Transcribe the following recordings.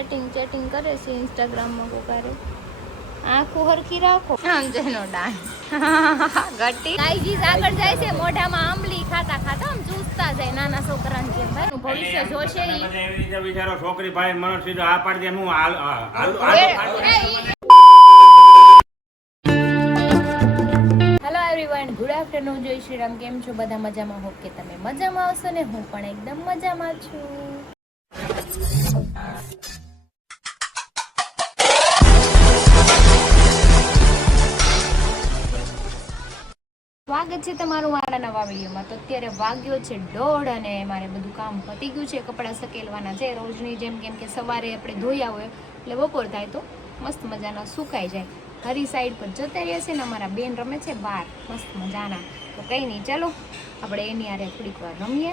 Chatting કરે છે ઇન્સ્ટાગ્રામમાં કોકારે. આંખો હરખી રાખો. આમ જેનો ડાન્સ ગટ્ટી ગાઈજીસ આગળ જાય છે મોઢામાં આંબલી ખાતા ખાતા આમ ચૂસતા જાય નાના છોકરાને જેમ. ભાઈ ભવિષ્ય જોશે ઈ એવી રીતે વિચારો છોકરી ભાઈ મને સીધો આ પાડી દે હું હાલ હેલો એવરીવન, ગુડ આફ્ટરનૂન. જય શ્રી રામ. કેમ છો બધા? મજામાં? હોપ કે તમે મજામાં આવશો ને હું પણ એકદમ મજામાં છું. સ્વાગત છે તમારું મારા નવા વિડીયોમાં. તો અત્યારે વાગ્યો છે 1:30 અને મારે બધું કામ પતી ગયું છે. કપડાં સકેલવાના છે રોજની જેમ, કેમ કે સવારે આપણે ધોયા હોય એટલે બપોર થાય તો મસ્ત મજાના સુકાઈ જાય. હરી સાઈડ પર જતા રહ્યા છે ને અમારા બેન રમે છે બહાર મસ્ત મજાના. તો કંઈ નહીં, ચાલો આપણે એની આરે થોડીક વાર રમીએ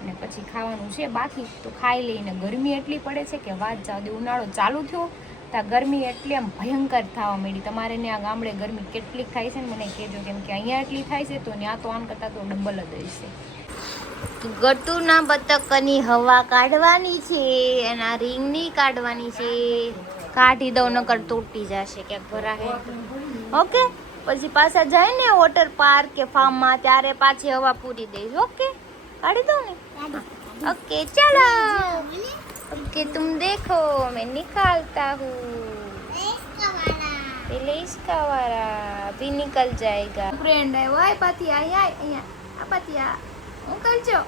અને પછી ખાવાનું છે બાકી. તો ખાઈ લઈને ગરમી એટલી પડે છે કે વાત જાવ દે. ઉનાળો ચાલુ થયો ત્યાં ગરમી એટલી આમ ભયંકર થવા માંડી. તમારે ત્યાં ગામડે ગરમી કેટલીક થાય છે ને મને કહેજો, કેમ કે અહીંયા એટલી થાય છે તો ત્યાં તો આમ કરતાં તો ડબલ જ હશે. ગટુના બતકની હવા કાઢવાની છે, એના રીંગની કાઢવાની છે. કાઢી દઉં નકર તૂટી જશે ક્યાંક ભરાહે. ઓકે, પછી પાછા જાય ને વોટર પાર્ક કે ફાર્મમાં ત્યારે પાછી હવા પૂરી દઈશ. ઓકે, કાઢી દઉં ને? ઓકે ચલો. ओके तुम देखो मैं निकालता हूँ पहले इसका वाला अभी निकल जाएगा. फ्रेंड है वो पाती आई અહીંયા આ પાતી આ હું કરજો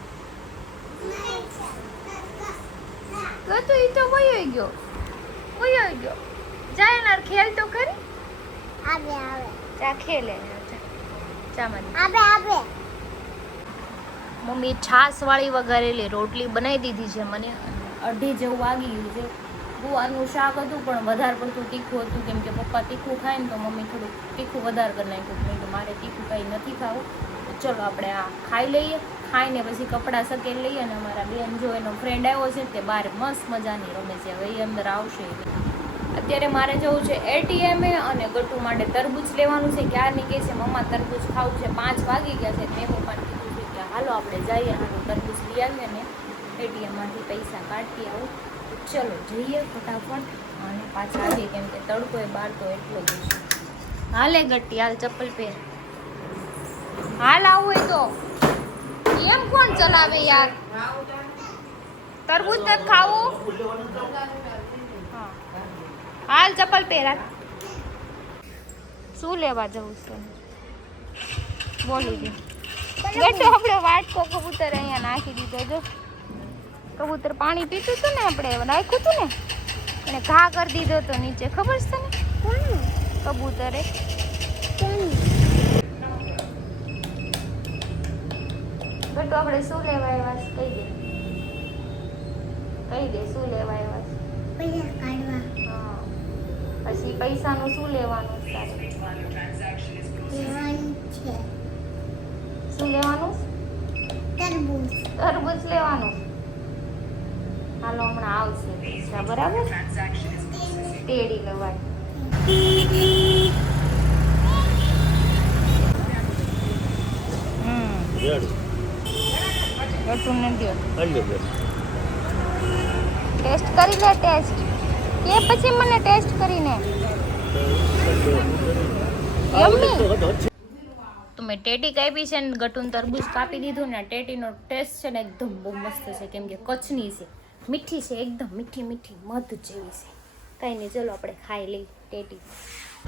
તો ઈ તો વયો ગયો જાય ના ખેલ તો કરી આવે જા ખેલે જા મને આવે. મમ્મી છાસ વાળી વઘારેલી રોટલી બનાવી દીધી છે મને. 2:30 જેવું વાગી ગયું છે. ગુવારનું શાક હતું પણ વધારે પડતું તીખું હતું, કેમ કે પપ્પા તીખું ખાય ને તો મમ્મી થોડું તીખું વધારે કરી નાખ્યું. નહીં તો મારે તીખું કંઈ નથી ખાવું. તો ચલો આપણે આ ખાઈ લઈએ. ખાઈને પછી કપડાં સકેલ લઈએ. અને અમારા બેન જો એનો ફ્રેન્ડ આવ્યો છે તે બહાર મસ્ત મજાની રમે છે. હવે એ અંદર આવશે. અત્યારે મારે જવું છે ATM અને ગટુ માટે તરબૂચ લેવાનું છે. ક્યારની કહે છે મમ્મા તરબૂચ ખાવું છે. 5 વાગી ગયા છે. મેં પપ્પાને કીધું છે કે હાલો આપણે જઈએ હાલો તરબૂચ લઈ આવીએ ને ATMમાંથી પૈસા કાઢી આવું. ચલો જઈએ ફટાફટ અને પાછા આવીએ, કેમ કે તડકો એ બહાર તો એટલો જ છે. હાલે ગટ્ટી હાલ, ચપ્પલ પહેર. હાલ આવું હોય તો એમ કોણ ચલાવે યાર? તરબૂચ નથી ખાવું? હાલ ચપ્પલ પહેર. શું લેવા જવું છે બોલી દે. ગટ્ટુ આપણે વાટકો કબૂતર અહીંયા નાખી દીધો. જો કબૂતર પાણી પીતું હતું ને, આપણે નાખ્યું હતું ને, એને ઘા કરી દીધો તો નીચે. ખબર છે તને? કબૂતરે. ગટ્ટુ આપણે શું લેવા આવ્યા છે? કહી દે શું લેવા આવ્યા છે? પૈસા કાઢવા. હા, પછી પૈસાનું શું લેવાનું છે? શું લેવાનું? તરબૂચ લેવાનું. હાલો હમણાં આવશે પૈસા, બરાબર? તેડી લેવાય. ટેસ્ટ કરી લે. ટેસ્ટ કે પછી મને ટેસ્ટ કરીને તો મેં ટેટી કાપી છે ને ગટુન તરબૂચ કાપી દીધું ને. ટેટીનો ટેસ્ટ છે ને એકદમ બહુ મસ્ત છે, કેમ કે કચ્છની છે, મીઠી છે, એકદમ મીઠી મીઠી મધ જેવી છે. કંઈ નહીં, ચલો આપણે ખાઈ લઈ ટેટી.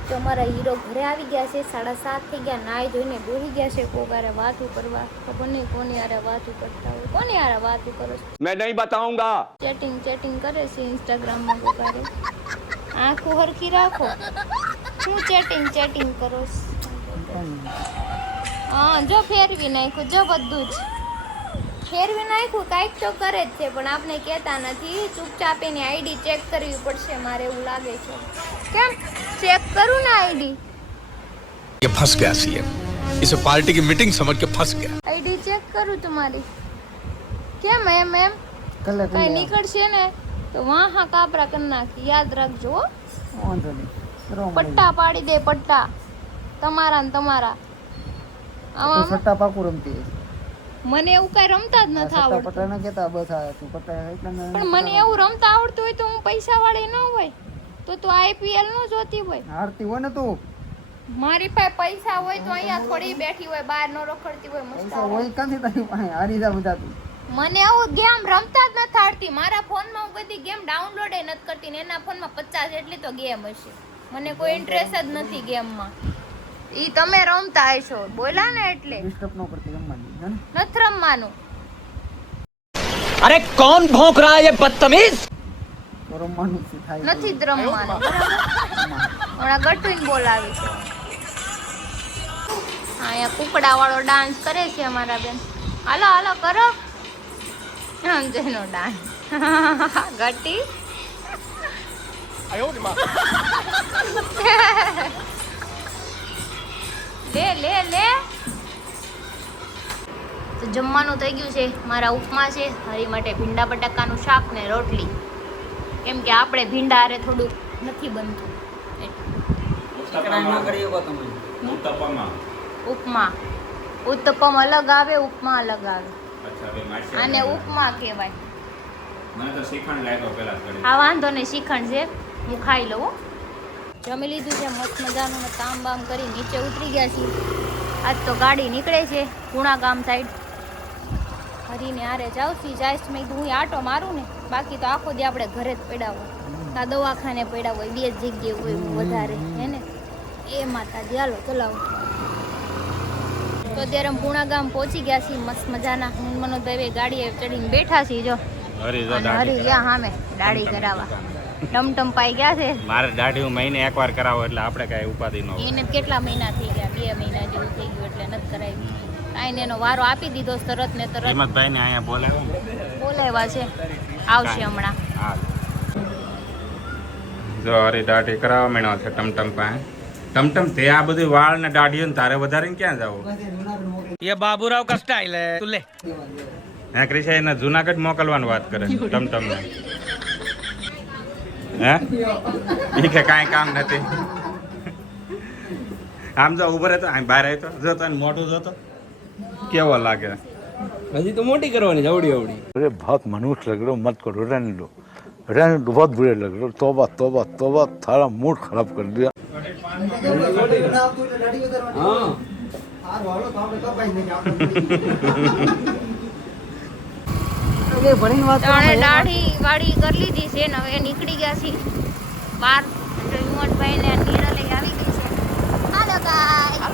તો અમારા હીરો ઘરે આવી ગયા છે. 7:30 થઈ ગયા. નાઈ ધોઈને બોલી ગયા છે. કોકારે વાતું કરવા. ખબર નહીં કોની આરે વાતું કરતા હોય. કોની આરે વાતું કરો? मैं नहीं बताऊंगा. ચેટિંગ કરે છે ઇન્સ્ટાગ્રામમાં કોકારે. આંખો હરખી રાખો. હું ચેટિંગ કરો? હા જો ફેરવી નાખ્યું. જો બધું જ ફેરવી નાખ્યું. કાંઈક તો કરે જ છે પણ આપણે કહેતા નથી. ચૂપચાપ એની આઈડી ચેક કરવી પડશે મારે એવું લાગે છે. કેમ ચેક કરું ને આઈડી? ये फंस गया सीएम. इसे पार्टी की मीटिंग समझ के फंस गया. આઈડી ચેક કરું તમારી. કેમ એમ કઈ નીકળશે ને તો વાહ કાપરા કરી નાખી. યાદ રાખજો. પટ્ટા પાડી દે, પટ્ટા તમારા ને તમારા. આમાં સટ્ટા પાકું રમતી. મને એવું કઈ રમતા જ નથી આવડતું પટા ન કેતા બસ આ તું પટા એટલે પણ મને એવું રમતા આવડતું હોય તો હું પૈસા વાળી ન હોય તો તું IPL નો જોતી હોય હારતી હોય ને તું મારી પાસે પૈસા હોય તો અહીંયા થોડી બેઠી હોય બહાર ન રખડતી હોય મસ્ત પૈસા હોય ક્યાંથી તારી પાસે હારી જા બધા તું મને એવું ગેમ રમતા જ નથી આવડતી મારા ફોનમાં હું બધી ગેમ ડાઉનલોડ નથી કરતી ને એના ફોનમાં 50 જેટલી તો ગેમ હશે મને કોઈ ઇન્ટરેસ્ટ જ નથી ગેમમાં ઈ તમે રમતા હશો બોલા ને એટલે ડિસ્ટર્બ ન કરતી રમવાની હે ને નથી રમવાનું अरे कौन भौंक रहा है ये बदतमीज તો રમવાનું છે થાય નથી જ રમવાનું હમણાં ગટુઈને બોલાવી છે અહીંયા કુકડા વાળો ડાન્સ કરે છે અમારા બેન હાલો હાલો કરો જેનો ડાન્સ ગટી લે લે લે તો જમવાનું થઈ ગયું છે મારા ઉપમા છે હરી માટે ભીંડા બટાકાનું શાક ને રોટલી કેમ કે આપણે ભીંડા હારે થોડું નથી બનતું ઉપમા ઉત્તપમ અલગ આવે ઉપમા અલગ આવે આને ઉપમા કહેવાય મને તો શ્રીખંડ લાગ્યો પેલા કરી આ વાંધો નહીં શ્રીખંડ છે હું ખાઈ લઉં હો. જમી લીધું છે મસ્ત મજાનું ને કામ બામ કરી નીચે ઉતરી ગયા છીએ આજ તો ગાડી નીકળે છે પૂણા ગામ સાઈડ હરીને આરે જાવથી જાઈશ મેં કીધું હું આટો મારું ને બાકી તો આખો દી આપણે ઘરે જ પડાવો કા દવાખાને પડાવો હોય બે જ જગ્યાએ હોય વધારે હે ને એ માતાજી હાલો ચલાવો તો અત્યારે અમે પૂણા ગામ પહોંચી ગયા છીએ મસ્ત મજાના હું મનોજભાઈ ગાડીએ ચડીને બેઠા છીએ જો અને હરી ગયા સામે દાઢી કરાવવા ટમટમ પાઈ ગયા છે મારે દાઢી હું મહિને એકવાર કરાવો એટલે આપણે કઈ ઉપાધિ ન હોય એને કેટલા મહિના થઈ ગયા 2 મહિના જેવું થઈ ગયું એટલે નથી કરાવી કાંઈ ને એનો વારો આપી દીધો તરત ને તરત હિંમતભાઈ ને અહીંયા બોલાવ્યો ને બોલાવ્યા છે આવશે હમણાં હા જો અરે દાઢી કરાવવા માંડ્યો છે ટમટમ પાસે ટમટમ તે આ બધી વાળ ને દાઢીઓ ને તારે વધારે ક્યાં જવું ये बाबूराव का स्टाइल है तू ले હે ક્રિશા એને જુનાગઢ મોકલવાની વાત કરે ટમટમ ને હે ઈ કે કાંઈ કામ નથી આમ જો ઉભો રહેતો આમ બહાર આવ્યો જોતો ને મોઢું જોતો કેવો લાગે हजी तो मोटी करवानी जवड़ी अवड़ी अरे बहुत मनुष्य लग रहे हो मत करो रहने दो बहुत बुरे लग रहे हो तौबा तौबा तौबा थारा मूड खराब कर दिया દાઢી વાળી કરી લીધી છે ને હવે નીકળી ગયા છે બહાર હિંમતભાઈ ને નીડા લઈ આવી ગઈ છે હાલો ગાય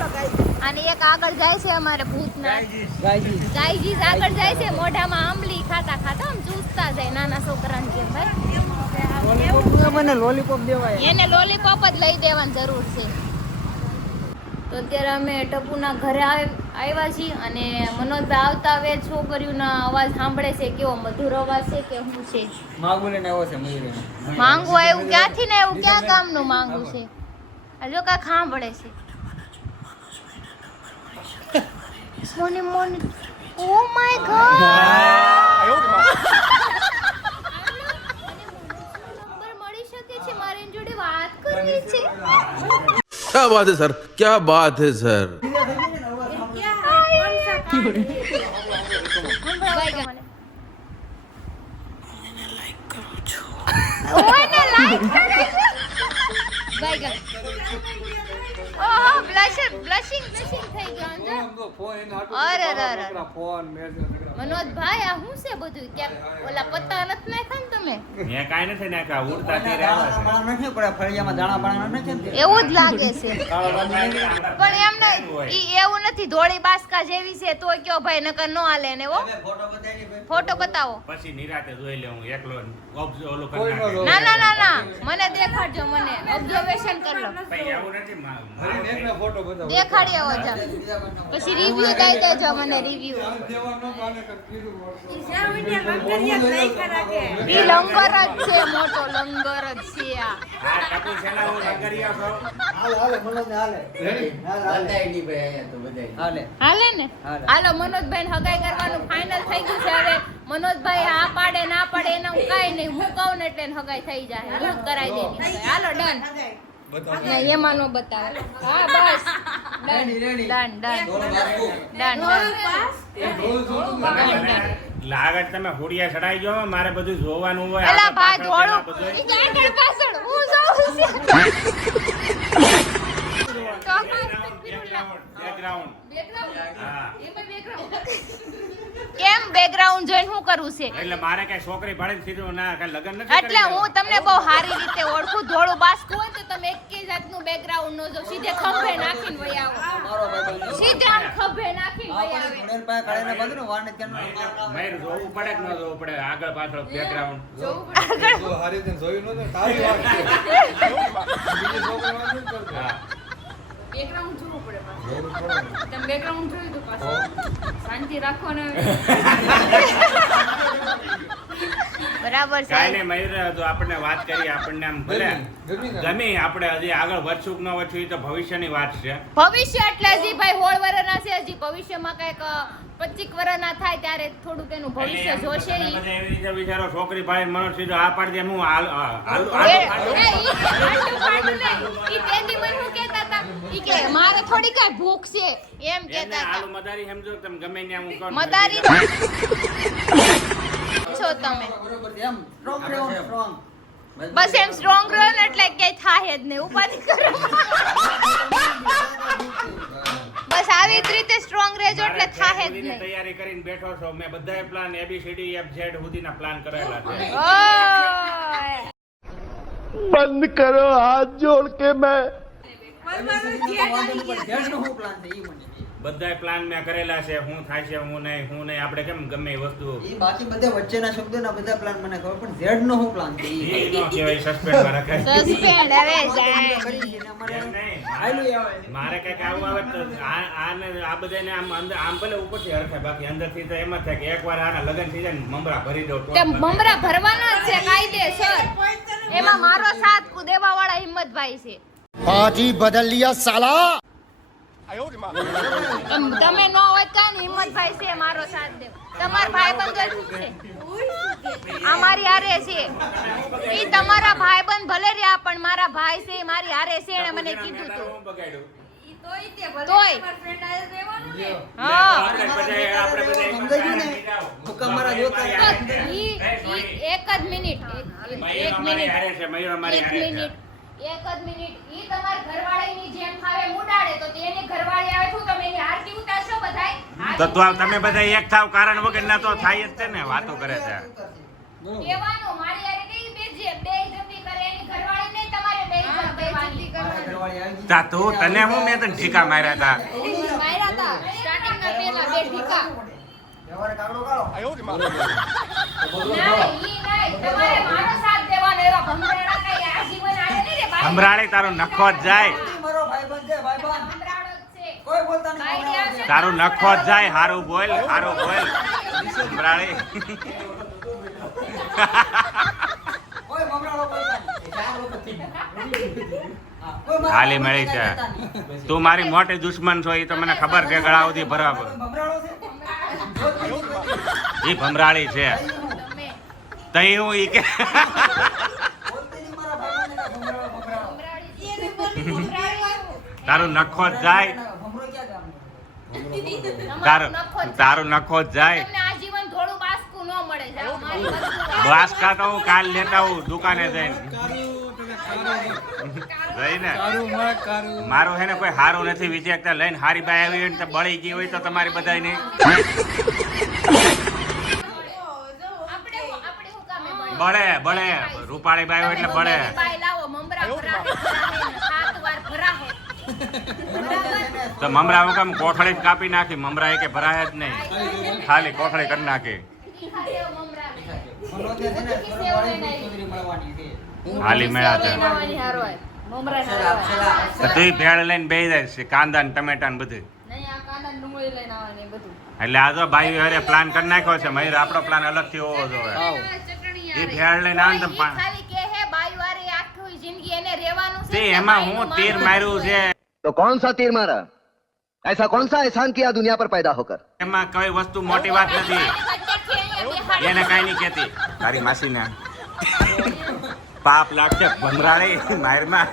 અને એક આગળ જાય છે અમારે ભૂતના ગાયજી આગળ જાય છે મોઢામાં આંબલી ખાતા ખાતા આમ ચૂસતા જાય નાના છોકરાને જેમ ભાઈ મને લોલીપોપ દેવાય એને લોલીપોપ જ લઈ દેવાની જરૂર છે તો અત્યારે અમે ટપુના ઘરે આવ્યા છીએ અને મનોજભાઈ આવતા હવે છોકરીઓના અવાજ સાંભળે છે કેવો મધુર અવાજ છે કે શું છે માગુને આવ્યો છે મયુરી માંગુ આવ્યું ક્યાંથી ને આવ્યું ક્યાં ગામનું માંગુ છે આ જો કાંઈક સાંભળે છે Mouni Mouni oh my God number મળી શકે છે મારી એની જોડે વાત કરવી છે क्या बात है सर क्या बात है सर બ્લશિંગ થઈ ગયો અરે મનોજભાઈ આ શું છે બધું ક્યાંક ઓલા પત્તા નથી નાખ્યા ને તમે મેં કાંઈ નથી નાખ્યા ઉડતા તે રહ્યા નથી પડે ફળિયામાં દાણા બાણા નથી ને એવું જ લાગે છે પણ એમ નહીં ઈ એવું નથી ધોળી બાસકા જેવી છે તો કયો ભાઈ નકર નો હાલે ને ઓ ફોટો બતાવો પછી નિરાતે જોઈ લે હું એકલો ઓલું કરી નાખે. ના ના ના ના મને દેખાડજો મને ઓબ્ઝર્વેશન કરી લો ભાઈ એવું નથી દેખાડી આવો જા પછી રિવ્યુ દઈ દેજો મને રિવ્યુ ઈ લંગર જ છે મોટો લંગર જ છે આ આ ટપુ છેલ્લા હું લંગરિયા છું. હાલે ને હાલો મનોજભાઈ ને હગાઈ કરવાનું ફાઇનલ થઈ ગયું છે હવે મનોજભાઈ આ પાડે ના પાડે એને હું કાઈ નહીં હું કહું ને એટલે હગાઈ થઈ જાય હું જ કરાવી દેની હાલો ડન એમાં નો બતાવે હા બસ ડન ડન લાગે તમે હોડિયા ચડાઈ ગયો મારે બધું જોવાનું હોય એલા ભાઈ આગળ ધોળું પાછળ ઈ આગળ પાછળ હું જોઉં છું તો બેકગ્રાઉન્ડ હા કેમ બેકગ્રાઉન્ડ જોઈને શું કરવું છે એટલે મારે કઈ છોકરી ભાડે સીધું ના કઈ લગન નથી એટલે હું તમને બહુ સારી રીતે ઓળખું ધોળું બાસકું હોય તો તમે એકેય જાતનું બેકગ્રાઉન્ડ નો જો સીધે ખંભે નાખીને વહી આવો મારો ભાઈ સીધે આમ ખંભે નાખીને વહી આવે ઘોડેલ પાસે કાઢીને બાંધીને વાળને ત્યાંનું મયુર જોવું પડે કે ન જોવું પડે આગળ પાછળ બેકગ્રાઉન્ડ બેકગ્રાઉન્ડ જોવું પડે પાછું તમે બેકગ્રાઉન્ડ જોયું તો પાછું શાંતિ રાખો ને બરાબર છે કાઈ નહીં મયુર તો આપણને વાત કરી આપણને આમ ભલે ગમે આપણે હજી આગળ વધશું કે ન વધશું એ તો ભવિષ્યની વાત છે ભવિષ્ય એટલે હજી ભાઈ 16 વર્ષના છે હજી ભવિષ્યમાં કઈક 25 વર્ષના થાય ત્યારે થોડુંક એનું ભવિષ્ય જોશે તમે ઈ બધા એવી રીતે વિચારો છોકરી ભાઈ મનો સીધો આ પાડી દે હું હાલ મારે થોડી કઈ ભૂખ છે એમ કેતા આલુ મદારી સમજો તમે ગમે ત્યાં હું કહું મદારી છો તમે બરોબર છે એમ સ્ટ્રોંગ રહો સ્ટ્રોંગ બસ એમ સ્ટ્રોંગ રહો ને એટલે કઈ થાય જ નહીં ઉપાધિ કરો બસ આવી જ રીતે સ્ટ્રોંગ રહેજો એટલે થાય જ નહીં તૈયારી કરીને બેઠો છો મેં બધાય પ્લાન ABCD FZ સુધીના પ્લાન કરેલા છે ઓય બંધ કરો હાથ જોડ કે મેં ધ્યાનનો શું પ્લાન છે ઈ મને બધાય પ્લાન મેં કરેલા છે શું થાય છે હું નહીં આપણે કેમ ગમે એ વસ્તુ ઈ બાકી બધા વચ્ચેના શબ્દોના બધા પ્લાન મને ખબર પણ ઝેડ નો શું પ્લાન છે ઈ એ નો કહેવાય સસ્પેન્ડ માં રખાય સસ્પેન્ડ હવે જાય કરી છે ને અમારે એમ નહીં. આયલું આવે મારે કઈક આવું આવે તો આને આ બધાને આમ અંદર આમ ભલે ઉપરથી હરખાય બાકી અંદરથી તો એમ જ થાય કે એકવાર આના લગન થઈ જાય ને મમરા ભરી દો તે મમરા ભરવાના જ છે કાયદેસર એમાં મારો સાથ દેવા વાળા હિંમતભાઈ છે पार्टी बदल लिया साला તમે નો હોય કાઈ હિંમતભાઈ છે મારો સાથ દેવ તમાર ભાઈબંધ છે અમારી હારે છે ઈ તમારા ભાઈબંધ ભલે રહ્યા પણ મારા ભાઈ છે મારી હારે છે એને મને કીધું તું તોય હા સમજાયું ને હુકમ મારા જોતા ઈ એક જ મિનિટ એક મિનિટ હારે છે મયુર અમારી એક હારે છે મિનિટ એક જ મિનિટ ઈ તમાર ઘરવાળીની જેમ ખાવે મુડાડે તો તેની ઘરવાળી આવે છું તમે એની આરતી ઉતારશો બધાય તો તમે બધા એક થાવ કારણ વગર ના તો થાય જ છે ને વાતો કરે છે કહેવાનું મારી હારે કઈ બે ઇજ્જતી કરે એની ઘરવાળી નહીં તમારે બે ઇજ્જત દેવાની ઘરવાળી આવી તા તું તને હું મેં તને ઠીકા માર્યા હતા માર્યા તા સ્ટાર્ટિંગના પહેલા બે ઢીકા વ્યવહાર કાગડો કાઢો નહીં તમારે મારો સાથ દેવાનો એવા ભમરાડા કઈ આજીવન આડે નહીં રે ભાઈ હમરાળી તારો નખો જ જાય મારો ભાઈબંધ છે ભાઈબંધ ભમરાડો જ છે કોઈ બોલતા નહીં ભાઈ આવશે તારું નખો જ જાય હારું બોલ હમરાળી કોઈ મમરાળો બોલતા નહીં ચાર વખત હા કોઈ મારા હાલી મળી છે તું મારી મોટી દુશ્મન છો એ તો મને ખબર છે ગળા સુધી બરાબર મમરાળો છે એ ભમરાળી છે તમે તઈ હું ઈ કે બોલતી નહીં મારા ભાઈબંધને મમરાળો ભમરાડી તારું નખો જ જાય ભમરો ક્યાં ગામનો તારું નખો જ જાય તમને આજીવન થોડું બાસકું ન મળે જાઓ મારી વસ્તુ બાસકા તો હું કાલ લેતા હું દુકાને જઈને જઈને મારું હે ને કોઈ હારું નથી વિચારતા લઈને હારી બાઈ આવી હોય ને તો બળી ગઈ હોય તો તમારી બધાય આપણે હું કામે બળે બળે રૂપાળી બાઈ હોય એટલે બળે બાઈ લાવો મમરા ભરાહે સાત વાર ભરાહે તો મમરા હું કામ કોથળી જ કાપી નાખી મમરા એ કે ભરાય જ નહીં ખાલી કોથળી કરી નાખી મમરો છે ને ઘરવાળી છોકરી મળવાની છે હાલી મેળા છે મમરા તો તું ભેળ લઈને બેસી જાય છે કાંદા ને ટમેટા ને બધું નહીં આ કાંદા ડુંગળી લઈને આવવાની બધું એટલે આ તો ભાઈ હારે પ્લાન કરી નાખ્યો છે મયુર આપણો પ્લાન અલગથી હોવો જોઈએ એ ભેળ લઈને આવે ને તો ખાલી કે હે બાઈ વારી આખી જિંદગી એને રહેવાનું છે તે એમાં હું તીર માર્યું છે तो कौन सा तीर मारा ऐसा कौन सा एहसान किया दुनिया पर पैदा होकर એમાં કઈ વસ્તુ મોટી વાત નથી એને કઈ નહીં કેતી તારી માસીને પાપ લાગશે ભમરાળી મારમાં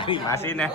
તારી માસીને